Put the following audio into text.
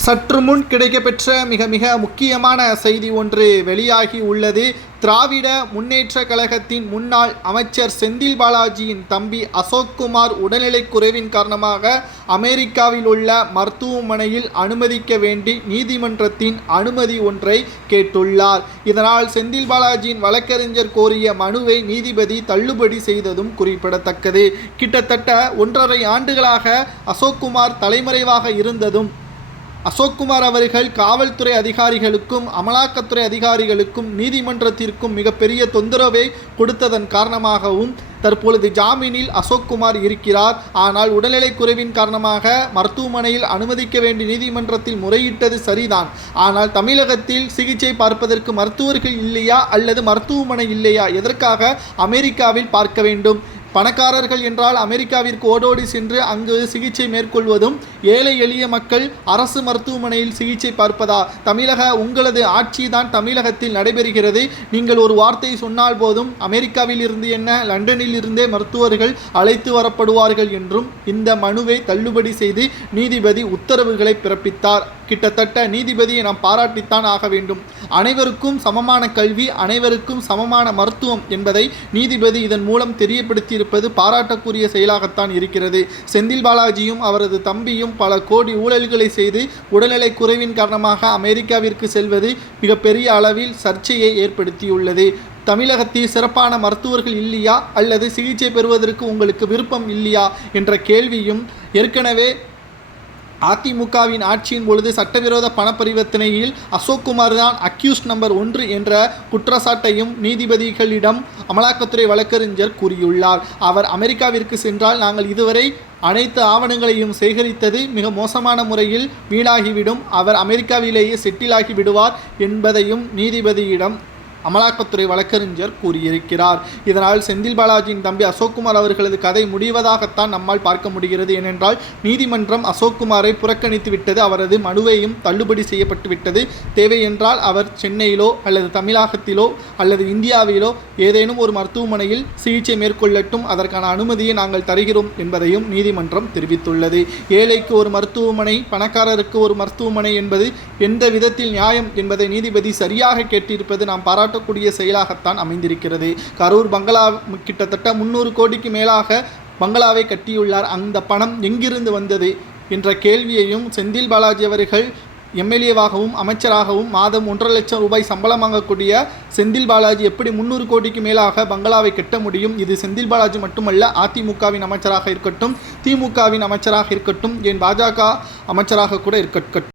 சற்று முன் கிடைக்கப்பெற்ற மிக மிக முக்கியமான செய்தி ஒன்று வெளியாகி உள்ளது. திராவிட முன்னேற்ற கழகத்தின் முன்னாள் அமைச்சர் செந்தில் பாலாஜியின் தம்பி அசோக்குமார் உடல்நிலை குறைவின் காரணமாக அமெரிக்காவில் உள்ள மருத்துவமனையில் அனுமதிக்க வேண்டி நீதிமன்றத்தின் அனுமதி ஒன்றை கேட்டுள்ளார். இதனால் செந்தில் பாலாஜியின் வழக்கறிஞர் கோரிய மனுவை நீதிபதி தள்ளுபடி செய்ததும் குறிப்பிடத்தக்கது. கிட்டத்தட்ட 1.5 ஆண்டுகளாக அசோக்குமார் தலைமறைவாக இருந்ததும் அசோக்குமார் அவர்கள் காவல்துறை அதிகாரிகளுக்கும் அமலாக்கத்துறை அதிகாரிகளுக்கும் நீதிமன்றத்திற்கும் மிகப்பெரிய தொந்தரவை கொடுத்ததன் காரணமாகவும் தற்பொழுது ஜாமீனில் அசோக்குமார் இருக்கிறார். ஆனால் உடல்நிலை குறைவின் காரணமாக மருத்துவமனையில் அனுமதிக்க வேண்டி நீதிமன்றத்தில் முறையிட்டது சரிதான். ஆனால் தமிழகத்தில் சிகிச்சை பார்ப்பதற்கு மருத்துவர்கள் இல்லையா அல்லது மருத்துவமனை இல்லையா? எதற்காக அமெரிக்காவில் பார்க்க வேண்டும்? பணக்காரர்கள் என்றால் அமெரிக்காவிற்கு ஓடோடி சென்று அங்கு சிகிச்சை மேற்கொள்வதும், ஏழை எளிய மக்கள் அரசு மருத்துவமனையில் சிகிச்சை பார்ப்பதா? உங்களது ஆட்சி தான் தமிழகத்தில் நடைபெறுகிறது. நீங்கள் ஒரு வார்த்தை சொன்னால் போதும் அமெரிக்காவில் இருந்து என்ன, லண்டனில் இருந்தே மருத்துவர்கள் அழைத்து வரப்படுவார்கள் என்றும் இந்த மனுவை தள்ளுபடி செய்து நீதிபதி உத்தரவுகளை பிறப்பித்தார். கிட்டத்தட்ட நீதிபதியை நாம் பாராட்டித்தான் ஆக வேண்டும். அனைவருக்கும் சமமான கல்வி, அனைவருக்கும் சமமான மருத்துவம் என்பதை நீதிபதி இதன் மூலம் தெரியப்படுத்தி இருப்பது பாராட்டக்கூடிய செயலாகத்தான் இருக்கிறது. செந்தில் பாலாஜியும் அவரது தம்பியும் பல கோடி ஊழல்களை செய்து உடல்நிலை குறைவின் காரணமாக அமெரிக்காவிற்கு செல்வது மிகப்பெரிய அளவில் சர்ச்சையை ஏற்படுத்தியுள்ளது. தமிழகத்தில் சிறப்பான மருத்துவர்கள் இல்லையா அல்லது சிகிச்சை பெறுவதற்கு உங்களுக்கு விருப்பம் இல்லையா என்ற கேள்வியும் ஏற்கனவே அதிமுகவின் ஆட்சியின் பொழுது சட்டவிரோத பண பரிவர்த்தனையில் அசோக்குமார் தான் அக்யூஸ்ட் நம்பர் 1 என்ற குற்றச்சாட்டையும் நீதிபதிகளிடம் அமலாக்கத்துறை வழக்கறிஞர் கூறியுள்ளார். அவர் அமெரிக்காவிற்கு சென்றால் நாங்கள் இதுவரை அனைத்து ஆவணங்களையும் சேகரித்தது மிக மோசமான முறையில் வீணாகிவிடும், அவர் அமெரிக்காவிலேயே செட்டிலாகி விடுவார் என்பதையும் நீதிபதியிடம் அமலாக்கத்துறை வழக்கறிஞர் கூறியிருக்கிறார். இதனால் செந்தில் பாலாஜியின் தம்பி அசோக்குமார் அவர்களது கதை முடிவதாகத்தான் நம்மால் பார்க்க முடிகிறது. ஏனென்றால் நீதிமன்றம் அசோக்குமாரை புறக்கணித்து விட்டது, அவரது மனுவையும் தள்ளுபடி செய்யப்பட்டு விட்டது. தேவை என்றால் அவர் சென்னையிலோ அல்லது தமிழகத்திலோ அல்லது இந்தியாவிலோ ஏதேனும் ஒரு மருத்துவமனையில் சிகிச்சை மேற்கொள்ளட்டும், அதற்கான அனுமதியை நாங்கள் தருகிறோம் என்பதையும் நீதிமன்றம் தெரிவித்துள்ளது. ஏழைக்கு ஒரு மருத்துவமனை, பணக்காரருக்கு ஒரு மருத்துவமனை என்பது எந்த விதத்தில் நியாயம் என்பதை நீதிபதி சரியாக கேட்டிருப்பது நாம் பாராட்டக்கூடிய செயலாகத்தான் அமைந்திருக்கிறது. கரூர் பங்களா கிட்டத்தட்ட 300 கோடிக்கு மேலாக பங்களாவை கட்டியுள்ளார். அந்த பணம் எங்கிருந்து வந்தது என்ற கேள்வியையும் செந்தில் பாலாஜி அவர்கள் எம்எல்ஏவாகவும் அமைச்சராகவும் மாதம் 1.5 லட்சம் ரூபாய் சம்பளம் வாங்கக்கூடிய செந்தில் பாலாஜி எப்படி 300 கோடிக்கு மேலாக பங்களாவை கட்ட முடியும்? இது செந்தில் பாலாஜி மட்டுமல்ல, அதிமுகவின் அமைச்சராக இருக்கட்டும், திமுகவின் அமைச்சராக இருக்கட்டும், ஏன் பாஜக அமைச்சராக கூட இருக்கட்டும்.